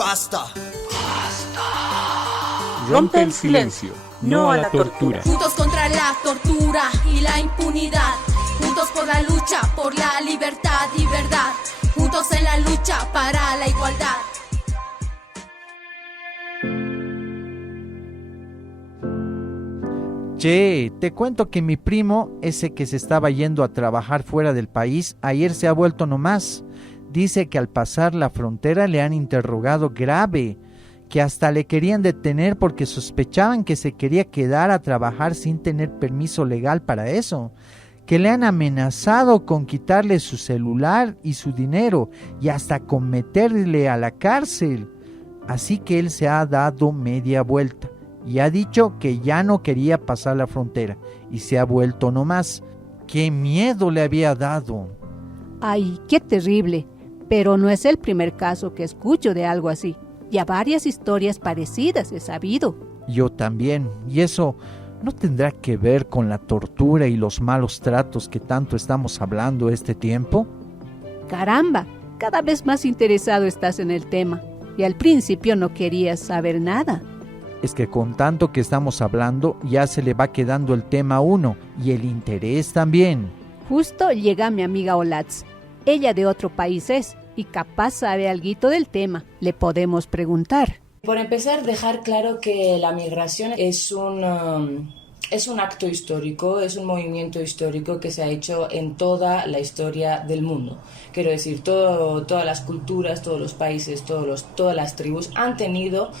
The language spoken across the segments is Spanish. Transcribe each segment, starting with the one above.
Basta. Rompe el silencio, no a la tortura. Juntos contra la tortura y la impunidad. Juntos por la lucha, por la libertad y verdad. Juntos en la lucha para la igualdad. Che, te cuento que mi primo, ese que se estaba yendo a trabajar fuera del país, ayer se ha vuelto nomás. Dice que al pasar la frontera le han interrogado grave, que hasta le querían detener porque sospechaban que se quería quedar a trabajar sin tener permiso legal para eso, que le han amenazado con quitarle su celular y su dinero y hasta con meterle a la cárcel. Así que él se ha dado media vuelta y ha dicho que ya no quería pasar la frontera y se ha vuelto nomás. ¡Qué miedo le había dado! ¡Ay, qué terrible! Pero no es el primer caso que escucho de algo así. Ya varias historias parecidas he sabido. Yo también. ¿Y eso no tendrá que ver con la tortura y los malos tratos que tanto estamos hablando este tiempo? ¡Caramba! Cada vez más interesado estás en el tema. Y al principio no querías saber nada. Es que con tanto que estamos hablando ya se le va quedando el tema a uno y el interés también. Justo llega mi amiga Olatz. Ella de otro país es y capaz sabe alguito del tema. Le podemos preguntar. Por empezar, dejar claro que la migración es un acto histórico, es un movimiento histórico que se ha hecho en toda la historia del mundo. Quiero decir, todas las culturas, todos los países, todas las tribus han tenido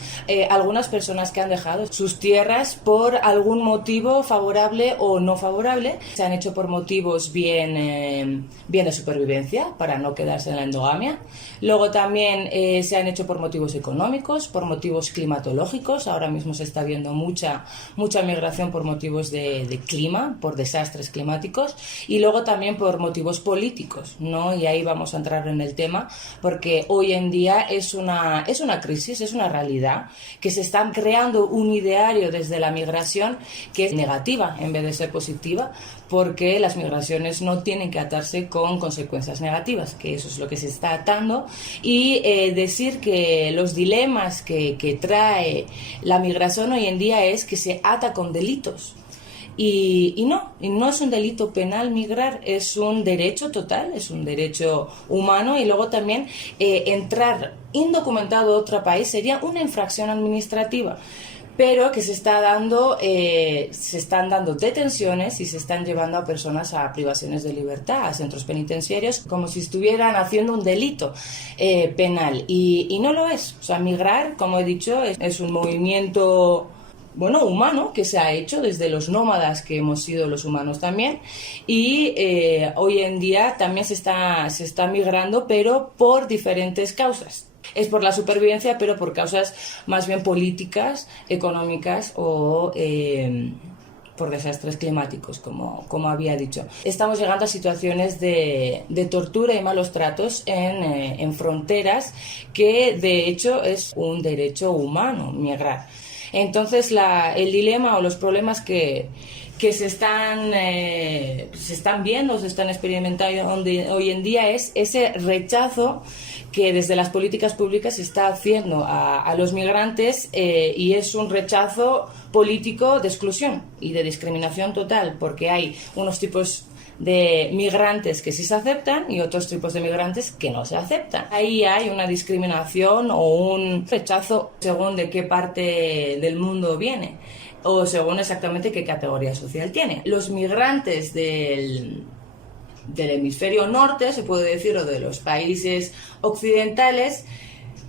algunas personas que han dejado sus tierras por algún motivo favorable o no favorable. Se han hecho por motivos bien de supervivencia, para no quedarse en la endogamia. Luego también se han hecho por motivos económicos, por motivos climatológicos. Ahora mismo se está viendo mucha migración por motivos de clima, por desastres climáticos, y luego también por motivos políticos, ¿no? Y ahí vamos a entrar en el tema, porque hoy en día es una crisis, es una realidad, que se está creando un ideario desde la migración que es negativa en vez de ser positiva, porque las migraciones no tienen que atarse con consecuencias negativas, que eso es lo que se está atando, y decir que los dilemas que trae la migración hoy en día es que se ata con delitos. Y no es un delito penal migrar, es un derecho total, es un derecho humano, y luego también entrar indocumentado a otro país sería una infracción administrativa, pero que se están dando detenciones y se están llevando a personas a privaciones de libertad, a centros penitenciarios, como si estuvieran haciendo un delito penal, y no lo es. O sea, migrar, como he dicho, es un movimiento humano que se ha hecho desde los nómadas que hemos sido los humanos también, y hoy en día también se está migrando, pero por diferentes causas. Es por la supervivencia, pero por causas más bien políticas, económicas o por desastres climáticos, como había dicho. Estamos llegando a situaciones de tortura y malos tratos en fronteras, que de hecho es un derecho humano migrar. Entonces el dilema o los problemas que se están viendo, se están experimentando hoy en día, es ese rechazo que desde las políticas públicas se está haciendo a los migrantes, y es un rechazo político de exclusión y de discriminación total, porque hay unos tipos de migrantes que sí se aceptan y otros tipos de migrantes que no se aceptan. Ahí hay una discriminación o un rechazo según de qué parte del mundo viene o según exactamente qué categoría social tiene. Los migrantes del hemisferio norte, se puede decir, o de los países occidentales,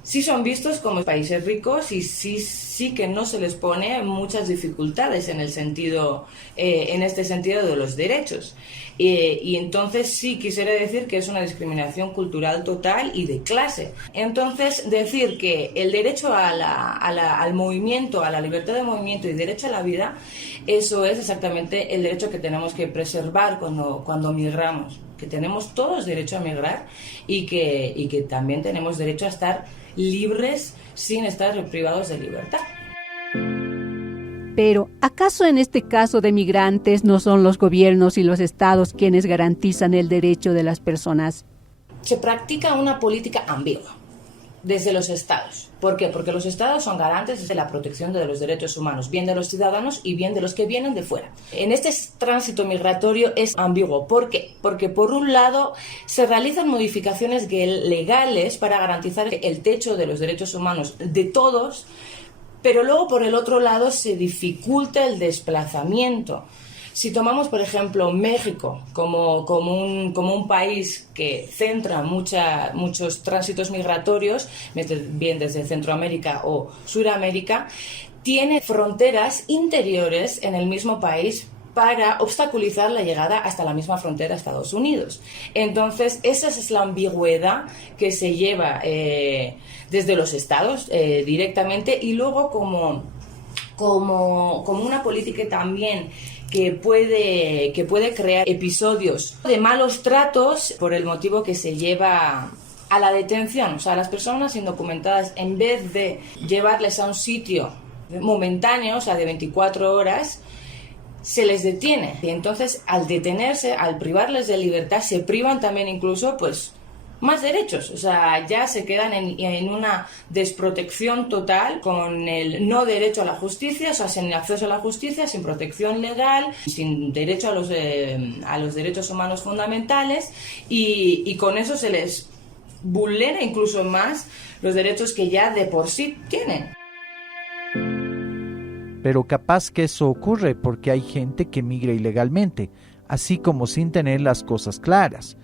sí son vistos como países ricos y sí que no se les pone muchas dificultades en este sentido de los derechos. Y entonces sí quisiera decir que es una discriminación cultural total y de clase. Entonces, decir que el derecho al movimiento, a la libertad de movimiento y derecho a la vida, eso es exactamente el derecho que tenemos que preservar cuando migramos, que tenemos todos derecho a migrar y que también tenemos derecho a estar libres sin estar privados de libertad. Pero, ¿acaso en este caso de migrantes no son los gobiernos y los estados quienes garantizan el derecho de las personas? Se practica una política ambigua. desde los estados. ¿Por qué? Porque los estados son garantes de la protección de los derechos humanos, bien de los ciudadanos y bien de los que vienen de fuera. En este tránsito migratorio es ambiguo. ¿Por qué? Porque por un lado se realizan modificaciones legales para garantizar el techo de los derechos humanos de todos, pero luego por el otro lado se dificulta el desplazamiento. Si tomamos, por ejemplo, México como un país que centra muchos tránsitos migratorios, bien desde Centroamérica o Suramérica, tiene fronteras interiores en el mismo país para obstaculizar la llegada hasta la misma frontera a Estados Unidos. Entonces, esa es la ambigüedad que se lleva desde los estados directamente, y luego como una política también que puede crear episodios de malos tratos por el motivo que se lleva a la detención. O sea, las personas indocumentadas, en vez de llevarles a un sitio momentáneo, o sea, de 24 horas, se les detiene. Y entonces, al detenerse, al privarles de libertad, se privan también incluso, pues, más derechos. O sea, ya se quedan en una desprotección total, con el no derecho a la justicia, o sea, sin acceso a la justicia, sin protección legal, sin derecho a los derechos humanos fundamentales, y con eso se les vulnera incluso más los derechos que ya de por sí tienen. Pero capaz que eso ocurre porque hay gente que migra ilegalmente, así como sin tener las cosas claras.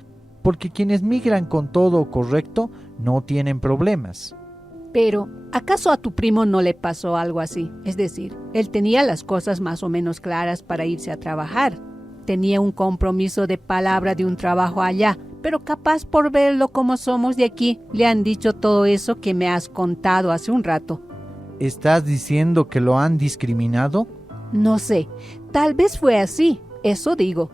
Porque quienes migran con todo correcto no tienen problemas. Pero, ¿acaso a tu primo no le pasó algo así? Es decir, él tenía las cosas más o menos claras para irse a trabajar. Tenía un compromiso de palabra de un trabajo allá, pero capaz por verlo como somos de aquí, le han dicho todo eso que me has contado hace un rato. ¿Estás diciendo que lo han discriminado? No sé, tal vez fue así, eso digo.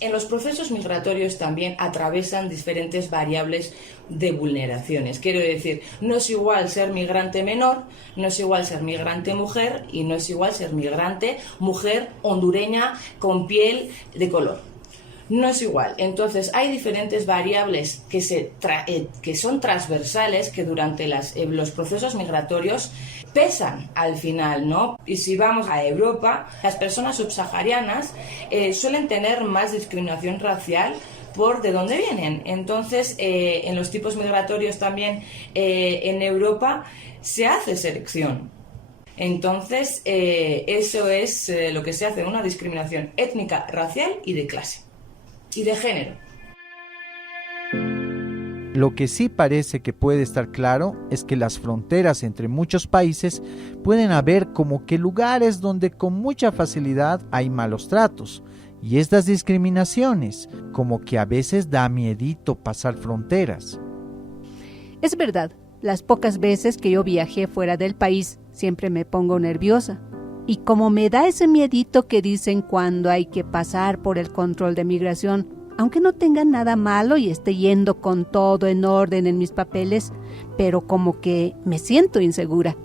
En los procesos migratorios también atravesan diferentes variables de vulneraciones. Quiero decir, no es igual ser migrante menor, no es igual ser migrante mujer, y no es igual ser migrante mujer hondureña con piel de color. No es igual. Entonces, hay diferentes variables que son transversales, que durante los procesos migratorios pesan al final, ¿no? Y si vamos a Europa, las personas subsaharianas suelen tener más discriminación racial por de dónde vienen. Entonces, en los tipos migratorios también en Europa se hace selección. Entonces, eso es lo que se hace, una discriminación étnica, racial y de clase. Y de género. Lo que sí parece que puede estar claro es que las fronteras entre muchos países pueden haber como que lugares donde con mucha facilidad hay malos tratos. Y estas discriminaciones, como que a veces da miedito pasar fronteras. Es verdad, las pocas veces que yo viajé fuera del país siempre me pongo nerviosa. Y como me da ese miedito que dicen cuando hay que pasar por el control de migración, aunque no tenga nada malo y esté yendo con todo en orden en mis papeles, pero como que me siento insegura.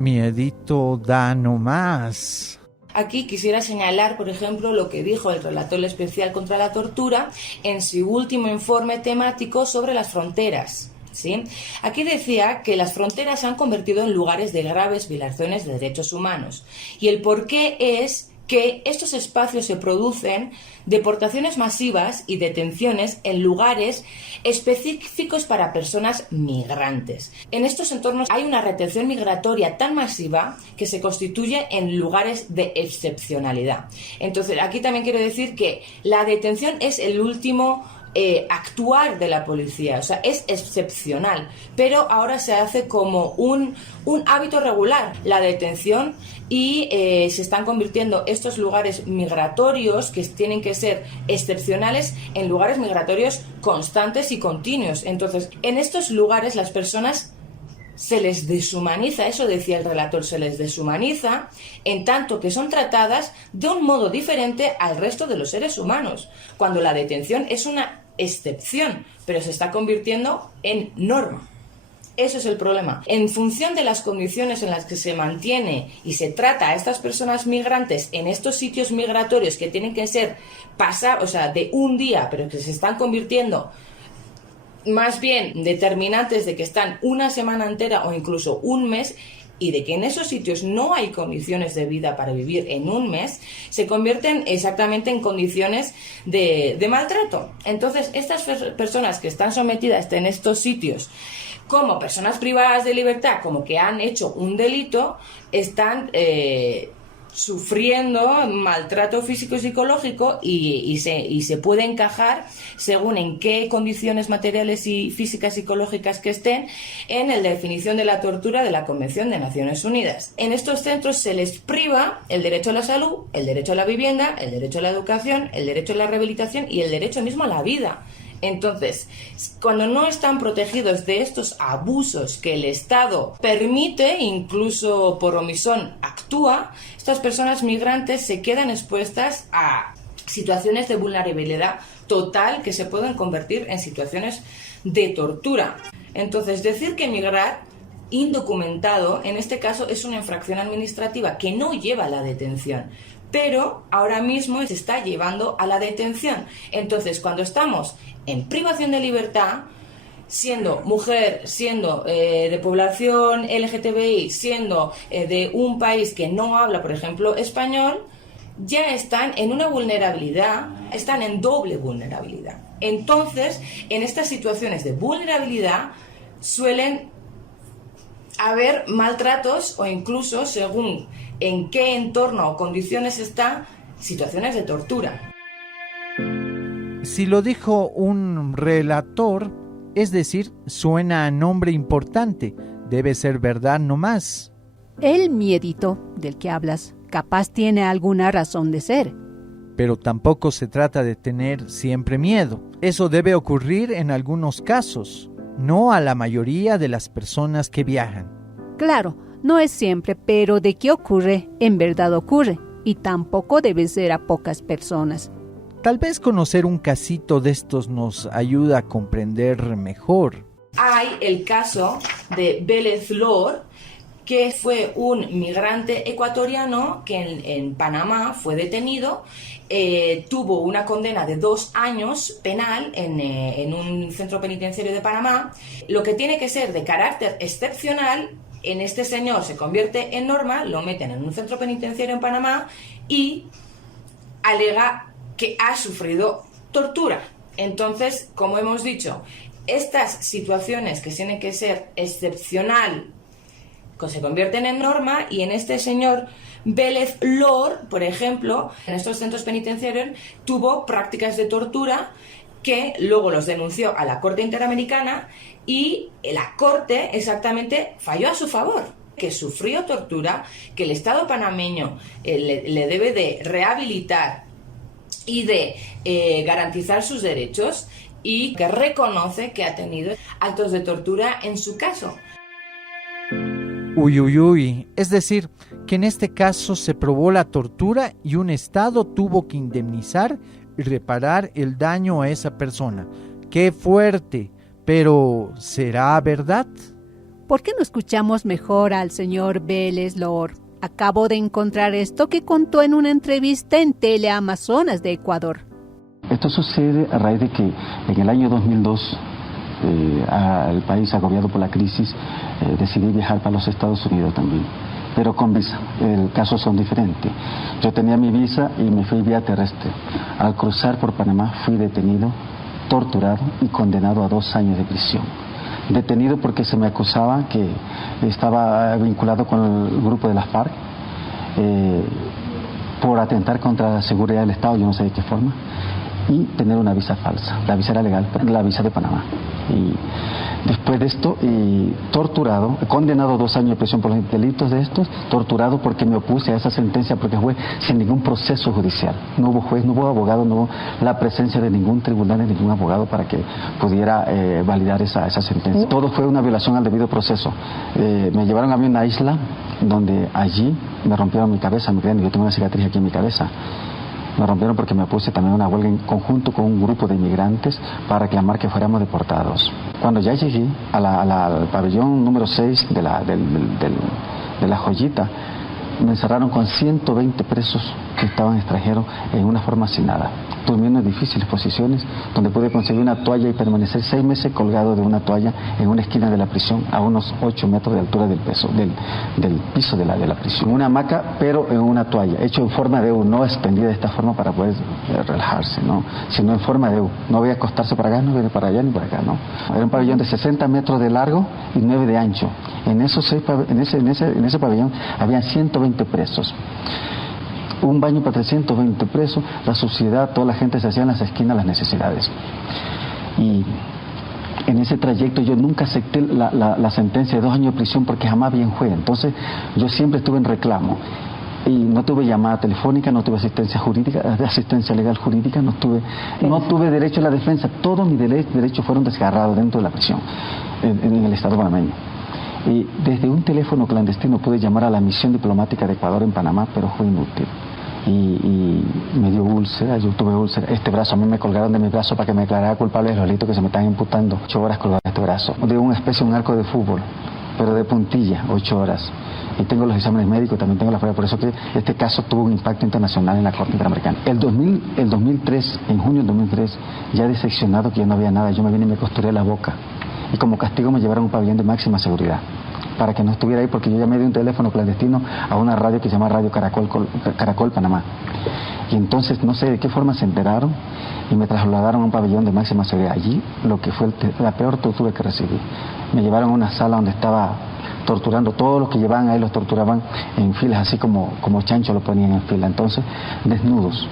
Miedito da nomás. Aquí quisiera señalar, por ejemplo, lo que dijo el relator especial contra la tortura en su último informe temático sobre las fronteras. ¿Sí? Aquí decía que las fronteras se han convertido en lugares de graves violaciones de derechos humanos. Y el porqué es que estos espacios se producen deportaciones masivas y detenciones en lugares específicos para personas migrantes. En estos entornos hay una retención migratoria tan masiva que se constituye en lugares de excepcionalidad. Entonces, aquí también quiero decir que la detención es el último actuar de la policía, o sea, es excepcional, pero ahora se hace como un hábito regular la detención, y se están convirtiendo estos lugares migratorios, que tienen que ser excepcionales, en lugares migratorios constantes y continuos. Entonces, en estos lugares las personas se les deshumaniza, eso decía el relator, se les deshumaniza, en tanto que son tratadas de un modo diferente al resto de los seres humanos, cuando la detención es una excepción, pero se está convirtiendo en norma. Eso es el problema. En función de las condiciones en las que se mantiene y se trata a estas personas migrantes en estos sitios migratorios, que tienen que ser de un día, pero que se están convirtiendo más bien determinantes de que están una semana entera o incluso un mes, y de que en esos sitios no hay condiciones de vida para vivir en un mes, se convierten exactamente en condiciones de maltrato. Entonces, estas personas que están sometidas en estos sitios como personas privadas de libertad, como que han hecho un delito, están sufriendo maltrato físico y psicológico y se puede encajar según en qué condiciones materiales y físicas psicológicas que estén en la definición de la tortura de la Convención de Naciones Unidas. En estos centros se les priva el derecho a la salud, el derecho a la vivienda, el derecho a la educación, el derecho a la rehabilitación y el derecho mismo a la vida. Entonces, cuando no están protegidos de estos abusos que el Estado permite, incluso por omisión actúa, estas personas migrantes se quedan expuestas a situaciones de vulnerabilidad total que se pueden convertir en situaciones de tortura. Entonces, decir que migrar indocumentado, en este caso, es una infracción administrativa que no lleva a la detención, pero ahora mismo se está llevando a la detención. Entonces, cuando estamos en privación de libertad, siendo mujer, siendo de población LGTBI, siendo de un país que no habla, por ejemplo, español, ya están en una vulnerabilidad, están en doble vulnerabilidad. Entonces, en estas situaciones de vulnerabilidad suelen haber maltratos o incluso, según en qué entorno o condiciones está, situaciones de tortura. Si lo dijo un relator, es decir, suena a nombre importante, debe ser verdad nomás. El miedito del que hablas, capaz tiene alguna razón de ser. Pero tampoco se trata de tener siempre miedo. Eso debe ocurrir en algunos casos, no a la mayoría de las personas que viajan. Claro, no es siempre, pero de qué ocurre, en verdad ocurre, y tampoco debe ser a pocas personas. Tal vez conocer un casito de estos nos ayuda a comprender mejor. Hay el caso de Vélez Lor, que fue un migrante ecuatoriano que en Panamá fue detenido, tuvo una condena de 2 años penal en un centro penitenciario de Panamá. Lo que tiene que ser de carácter excepcional, en este señor se convierte en norma, lo meten en un centro penitenciario en Panamá y alega que ha sufrido tortura. Entonces, como hemos dicho, estas situaciones que tienen que ser excepcional se convierten en norma, y en este señor Vélez Lor, por ejemplo, en estos centros penitenciarios tuvo prácticas de tortura que luego los denunció a la Corte Interamericana y la Corte exactamente falló a su favor, que sufrió tortura, que el Estado panameño le debe de rehabilitar y de garantizar sus derechos, y que reconoce que ha tenido actos de tortura en su caso. Uy, es decir, que en este caso se probó la tortura y un Estado tuvo que indemnizar y reparar el daño a esa persona. ¡Qué fuerte! Pero, ¿será verdad? ¿Por qué no escuchamos mejor al señor Vélez Lor? Acabo de encontrar esto que contó en una entrevista en Teleamazonas de Ecuador. Esto sucede a raíz de que en el año 2002 el país agobiado por la crisis decidí viajar para los Estados Unidos también, pero con visa. El caso son diferentes. Yo tenía mi visa y me fui vía terrestre. Al cruzar por Panamá fui detenido, torturado y condenado a 2 años de prisión. Detenido porque se me acusaba que estaba vinculado con el grupo de las FARC por atentar contra la seguridad del Estado, yo no sé de qué forma, y tener una visa falsa. La visa era legal, la visa de Panamá. Y después de esto, torturado, condenado a 2 años de prisión por los delitos de estos, torturado porque me opuse a esa sentencia, porque fue sin ningún proceso judicial. No hubo juez, no hubo abogado, no hubo la presencia de ningún tribunal ni ningún abogado para que pudiera validar esa sentencia. Todo fue una violación al debido proceso. Me llevaron a mí a una isla donde allí me rompieron mi cabeza, yo tengo una cicatriz aquí en mi cabeza. Me rompieron porque me puse también una huelga en conjunto con un grupo de inmigrantes para reclamar que fuéramos deportados. Cuando ya llegué al pabellón número 6 de la Joyita, me encerraron con 120 presos que estaban extranjeros en una forma hacinada, durmiendo en difíciles posiciones, donde pude conseguir una toalla y permanecer 6 meses colgado de una toalla en una esquina de la prisión, a unos 8 metros de altura del piso de la prisión. Una hamaca, pero en una toalla, hecho en forma de U, no extendida de esta forma para poder relajarse, ¿no? Sino en forma de U. No voy a acostarse para acá, no voy para allá ni para acá, ¿no? Era un pabellón de 60 metros de largo y 9 de ancho. En ese pabellón había 120 presos. Un baño para 320 presos, la suciedad, toda la gente se hacía en las esquinas las necesidades. Y en ese trayecto yo nunca acepté la sentencia de 2 años de prisión porque jamás vi en juez. Entonces yo siempre estuve en reclamo. Y no tuve llamada telefónica, no tuve asistencia legal jurídica, no tuve derecho a la defensa. Todos mis derechos fueron desgarrados dentro de la prisión, en el Estado panameño. Y desde un teléfono clandestino pude llamar a la misión diplomática de Ecuador en Panamá, pero fue inútil. Y me dio úlcera, yo tuve úlcera. Este brazo, a mí me colgaron de mi brazo para que me declarara culpable de los delitos que se me están imputando. 8 horas colgado de este brazo, de una especie de un arco de fútbol, pero de puntilla, 8 horas. Y tengo los exámenes médicos, también tengo la prueba, por eso que este caso tuvo un impacto internacional en la Corte Interamericana. El 2003, en junio del 2003, ya diseccionado que ya no había nada, yo me vine y me costuré la boca. Y como castigo me llevaron a un pabellón de máxima seguridad, para que no estuviera ahí, porque yo llamé de un teléfono clandestino a una radio que se llama Radio Caracol Panamá. Y entonces no sé de qué forma se enteraron y me trasladaron a un pabellón de máxima seguridad. Allí lo que fue la peor tortura que recibí. Me llevaron a una sala donde estaba torturando, todos los que llevaban ahí los torturaban en filas, así como chancho lo ponían en fila, entonces desnudos.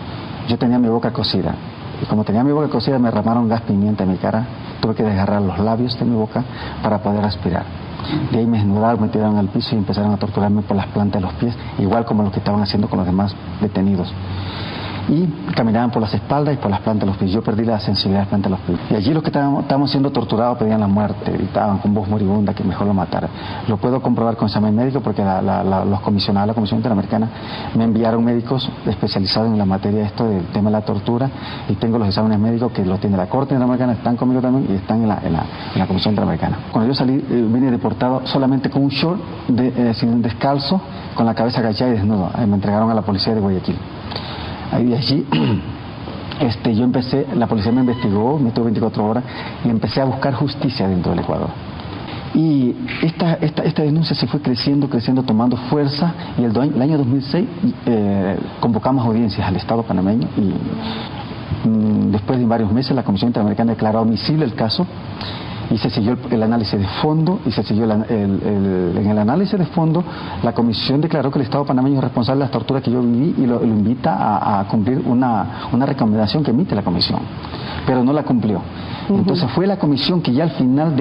Yo tenía mi boca cosida, y como tenía mi boca cosida me derramaron gas pimienta en mi cara, tuve que desgarrar los labios de mi boca para poder respirar. De ahí me desnudaron, me tiraron al piso y empezaron a torturarme por las plantas de los pies, igual como lo que estaban haciendo con los demás detenidos. Y caminaban por las espaldas y por las plantas de los pies. Yo perdí la sensibilidad de las plantas de los pies. Y allí los que estábamos siendo torturados pedían la muerte, gritaban con voz moribunda que mejor lo matara. Lo puedo comprobar con examen médico porque los comisionados de la Comisión Interamericana me enviaron médicos especializados en la materia del tema de la tortura, y tengo los exámenes médicos que los tiene la Corte Interamericana, están conmigo también y están en la Comisión Interamericana. Cuando yo salí, vine deportado solamente con un short sin descalzo, con la cabeza agachada y desnudo. Me entregaron a la policía de Guayaquil. Ahí allí yo empecé, la policía me investigó, me tuvo 24 horas y empecé a buscar justicia dentro del Ecuador. Y esta denuncia se fue creciendo, tomando fuerza, y el año 2006 convocamos audiencias al Estado panameño y después de varios meses la Comisión Interamericana declaró admisible el caso y se siguió el análisis de fondo, y se siguió en el análisis de fondo la comisión declaró que el Estado panameño es responsable de las torturas que yo viví y lo invita a cumplir una recomendación que emite la comisión, pero no la cumplió. Entonces fue la comisión que ya al final,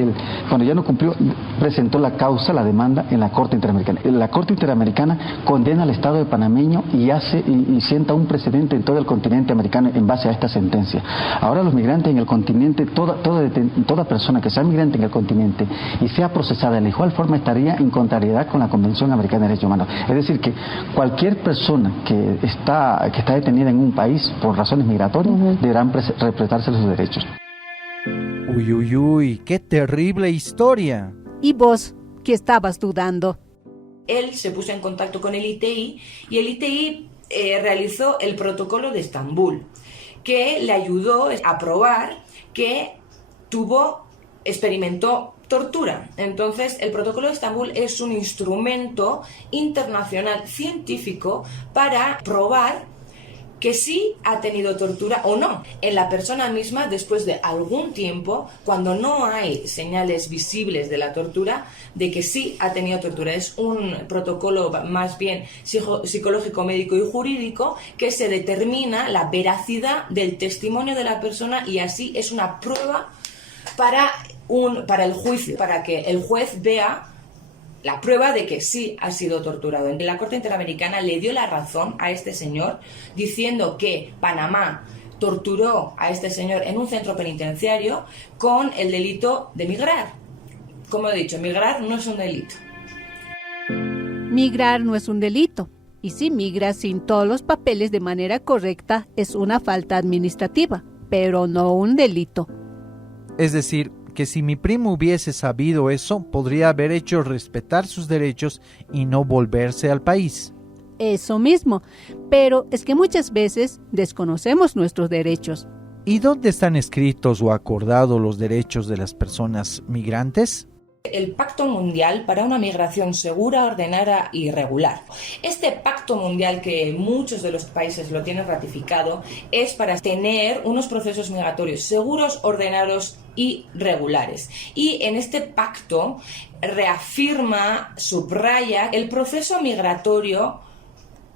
cuando ya no cumplió, presentó la causa, la demanda en la Corte Interamericana. La Corte Interamericana condena al Estado de panameño y sienta un precedente en todo el continente americano en base a esta sentencia. Ahora los migrantes en el continente, toda persona que sea migrante en el continente y sea procesada de la igual forma estaría en contrariedad con la Convención Americana de Derechos Humanos. Es decir, que cualquier persona que está detenida en un país por razones migratorias deberán respetarse sus derechos. Uy, qué terrible historia. ¿Y vos, qué estabas dudando? Él se puso en contacto con el ITI y el ITI realizó el protocolo de Estambul, que le ayudó a probar que experimentó tortura. Entonces, el protocolo de Estambul es un instrumento internacional científico para probar que sí ha tenido tortura o no en la persona misma después de algún tiempo, cuando no hay señales visibles de la tortura, de que sí ha tenido tortura. Es un protocolo más bien psicológico, médico y jurídico que se determina la veracidad del testimonio de la persona, y así es una prueba para el juicio, para que el juez vea la prueba de que sí ha sido torturado. La Corte Interamericana le dio la razón a este señor diciendo que Panamá torturó a este señor en un centro penitenciario con el delito de migrar. Como he dicho, migrar no es un delito. Migrar no es un delito. Y si migras sin todos los papeles de manera correcta, es una falta administrativa, pero no un delito. Es decir, que si mi primo hubiese sabido eso, podría haber hecho respetar sus derechos y no volverse al país. Eso mismo, pero es que muchas veces desconocemos nuestros derechos. ¿Y dónde están escritos o acordados los derechos de las personas migrantes? El Pacto Mundial para una Migración Segura, Ordenada y Regular. Este Pacto Mundial, que muchos de los países lo tienen ratificado, es para tener unos procesos migratorios seguros, ordenados y regulares. Y en este pacto reafirma, subraya, el proceso migratorio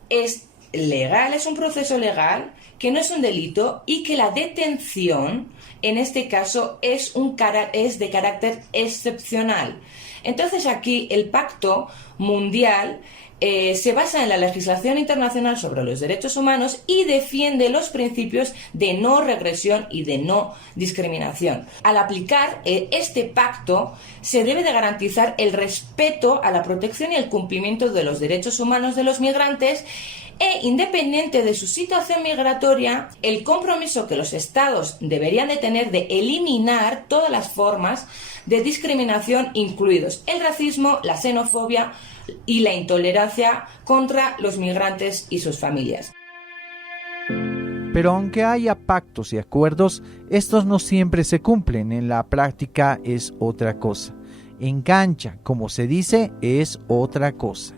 es legal, es un proceso legal, que no es un delito y que la detención, en este caso, es de carácter excepcional. Entonces aquí el Pacto Mundial se basa en la legislación internacional sobre los derechos humanos y defiende los principios de no regresión y de no discriminación. Al aplicar este pacto se debe de garantizar el respeto a la protección y el cumplimiento de los derechos humanos de los migrantes e, independiente de su situación migratoria, el compromiso que los Estados deberían de tener de eliminar todas las formas de discriminación, incluidos el racismo, la xenofobia y la intolerancia contra los migrantes y sus familias. Pero aunque haya pactos y acuerdos, estos no siempre se cumplen. En la práctica es otra cosa. En cancha, como se dice, es otra cosa.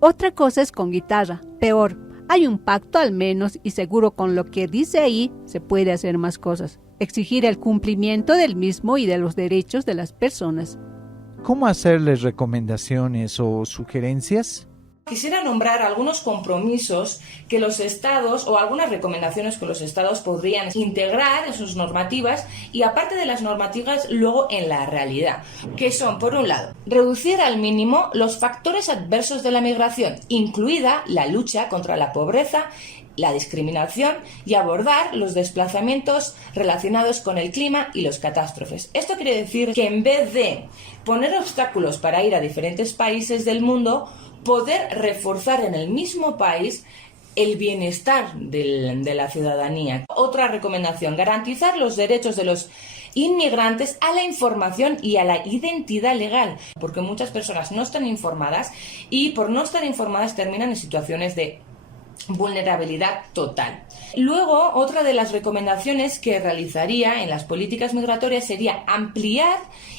Otra cosa es con guitarra, peor. Hay un pacto al menos y seguro con lo que dice ahí se puede hacer más cosas. Exigir el cumplimiento del mismo y de los derechos de las personas. ¿Cómo hacerles recomendaciones o sugerencias? Quisiera nombrar algunos compromisos que los estados o algunas recomendaciones que los estados podrían integrar en sus normativas y, aparte de las normativas, luego en la realidad, que son, por un lado, reducir al mínimo los factores adversos de la migración, incluida la lucha contra la pobreza, la discriminación y abordar los desplazamientos relacionados con el clima y las catástrofes. Esto quiere decir que en vez de poner obstáculos para ir a diferentes países del mundo, poder reforzar en el mismo país el bienestar de la ciudadanía. Otra recomendación, garantizar los derechos de los inmigrantes a la información y a la identidad legal, porque muchas personas no están informadas y por no estar informadas terminan en situaciones de vulnerabilidad total. Luego, otra de las recomendaciones que realizaría en las políticas migratorias sería ampliar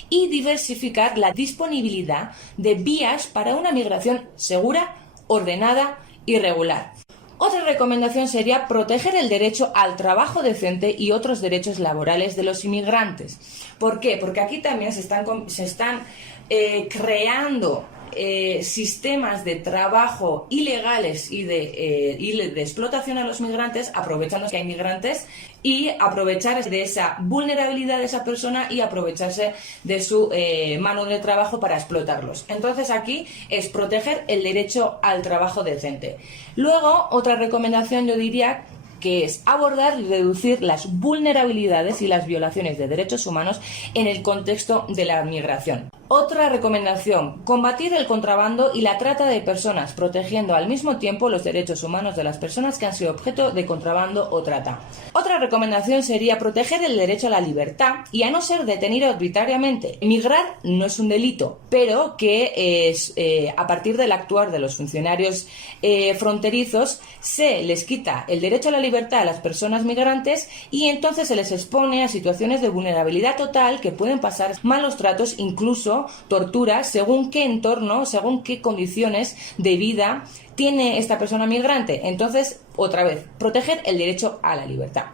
y diversificar la disponibilidad de vías para una migración segura, ordenada y regular. Otra recomendación sería proteger el derecho al trabajo decente y otros derechos laborales de los inmigrantes. ¿Por qué? Porque aquí también se están creando sistemas de trabajo ilegales y de explotación a los migrantes, aprovechando que hay migrantes y aprovechar de esa vulnerabilidad de esa persona y aprovecharse de su mano de trabajo para explotarlos. Entonces aquí es proteger el derecho al trabajo decente. Luego, otra recomendación yo diría que es abordar y reducir las vulnerabilidades y las violaciones de derechos humanos en el contexto de la migración. Otra recomendación, combatir el contrabando y la trata de personas, protegiendo al mismo tiempo los derechos humanos de las personas que han sido objeto de contrabando o trata. Otra recomendación sería proteger el derecho a la libertad y a no ser detenido arbitrariamente. Emigrar no es un delito, pero que a partir del actuar de los funcionarios fronterizos se les quita el derecho a la libertad a las personas migrantes y entonces se les expone a situaciones de vulnerabilidad total que pueden pasar malos tratos, incluso torturas, según qué entorno, según qué condiciones de vida tiene esta persona migrante. Entonces, otra vez, proteger el derecho a la libertad.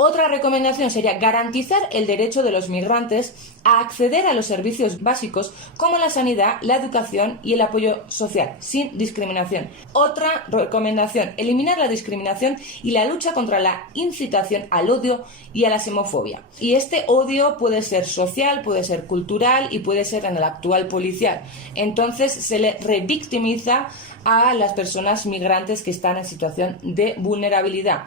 Otra recomendación sería garantizar el derecho de los migrantes a acceder a los servicios básicos como la sanidad, la educación y el apoyo social, sin discriminación. Otra recomendación, eliminar la discriminación y la lucha contra la incitación al odio y a la xenofobia. Y este odio puede ser social, puede ser cultural y puede ser en el actual policial. Entonces se le revictimiza a las personas migrantes que están en situación de vulnerabilidad.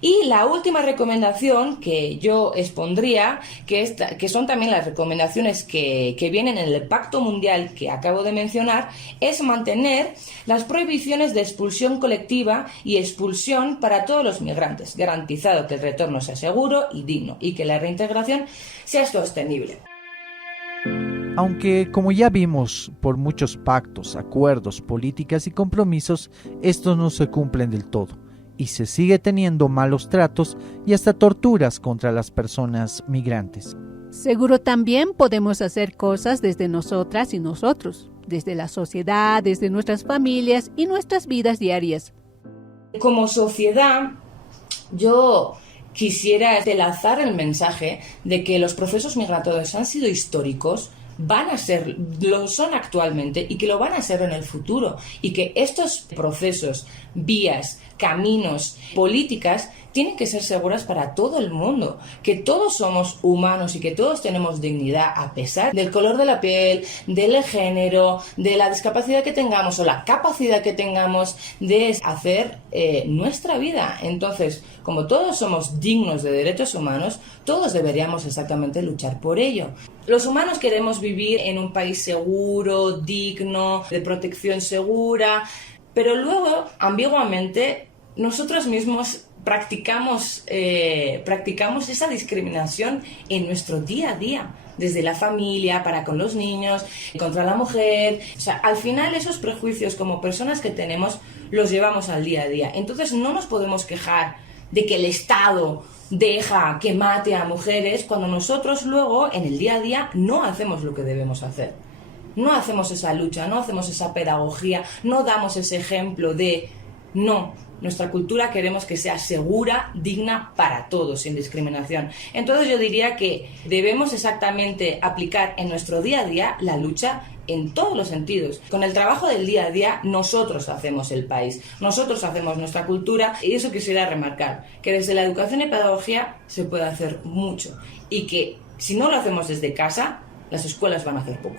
Y la última recomendación que yo expondría, que son también las recomendaciones que vienen en el Pacto Mundial que acabo de mencionar, es mantener las prohibiciones de expulsión colectiva y expulsión para todos los migrantes, garantizado que el retorno sea seguro y digno y que la reintegración sea sostenible. Aunque, como ya vimos, por muchos pactos, acuerdos, políticas y compromisos, estos no se cumplen del todo y se sigue teniendo malos tratos y hasta torturas contra las personas migrantes. Seguro también podemos hacer cosas desde nosotras y nosotros, desde la sociedad, desde nuestras familias y nuestras vidas diarias. Como sociedad, yo quisiera enlazar el mensaje de que los procesos migratorios han sido históricos, lo son actualmente y que lo van a ser en el futuro, y que estos procesos, vías, caminos, políticas tienen que ser seguras para todo el mundo, que todos somos humanos y que todos tenemos dignidad a pesar del color de la piel, del género, de la discapacidad que tengamos o la capacidad que tengamos de hacer nuestra vida. Entonces, como todos somos dignos de derechos humanos, todos deberíamos exactamente luchar por ello. Los humanos queremos vivir en un país seguro, digno, de protección segura, pero luego, ambiguamente, nosotros mismos practicamos esa discriminación en nuestro día a día, desde la familia, para con los niños, contra la mujer. O sea, al final esos prejuicios como personas que tenemos los llevamos al día a día. Entonces no nos podemos quejar de que el Estado deja que mate a mujeres cuando nosotros luego en el día a día no hacemos lo que debemos hacer. No hacemos esa lucha, no hacemos esa pedagogía, no damos ese ejemplo de no. Nuestra cultura queremos que sea segura, digna para todos, sin discriminación. Entonces yo diría que debemos exactamente aplicar en nuestro día a día la lucha en todos los sentidos. Con el trabajo del día a día nosotros hacemos el país, nosotros hacemos nuestra cultura, y eso quisiera remarcar, que desde la educación y pedagogía se puede hacer mucho y que si no lo hacemos desde casa, las escuelas van a hacer poco.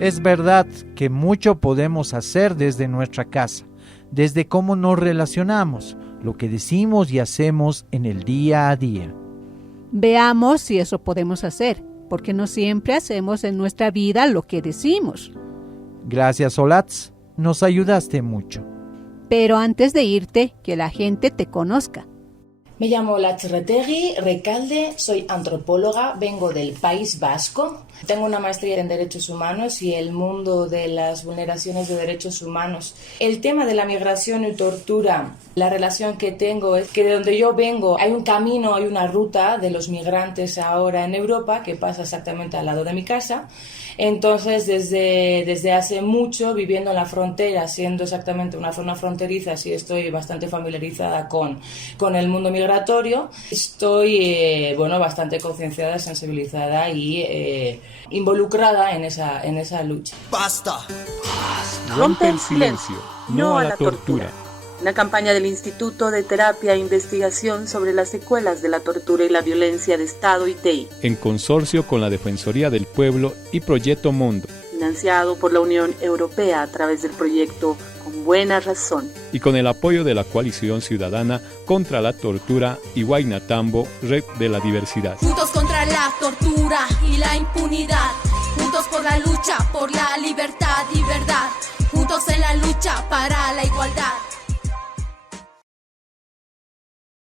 Es verdad que mucho podemos hacer desde nuestra casa, desde cómo nos relacionamos, lo que decimos y hacemos en el día a día. Veamos si eso podemos hacer, porque no siempre hacemos en nuestra vida lo que decimos. Gracias, Olatz, nos ayudaste mucho. Pero antes de irte, que la gente te conozca. Me llamo Olatz Retegi Recalde, soy antropóloga, vengo del País Vasco, tengo una maestría en Derechos Humanos y el mundo de las vulneraciones de derechos humanos. El tema de la migración y tortura, la relación que tengo es que de donde yo vengo hay un camino, hay una ruta de los migrantes ahora en Europa que pasa exactamente al lado de mi casa. Entonces, desde hace mucho, viviendo en la frontera, siendo exactamente una zona fronteriza, sí estoy bastante familiarizada con el mundo migratorio. Estoy, bastante concienciada, sensibilizada y involucrada en esa lucha. ¡Basta! Rompe el silencio. No a la tortura. Una campaña del Instituto de Terapia e Investigación sobre las secuelas de la tortura y la violencia de Estado ITEI, en consorcio con la Defensoría del Pueblo y Proyecto Mundo, financiado por la Unión Europea a través del proyecto Con Buena Razón, y con el apoyo de la Coalición Ciudadana contra la Tortura y Guaynatambo, Red de la Diversidad. Juntos contra la tortura y la impunidad, juntos por la lucha, por la libertad y verdad.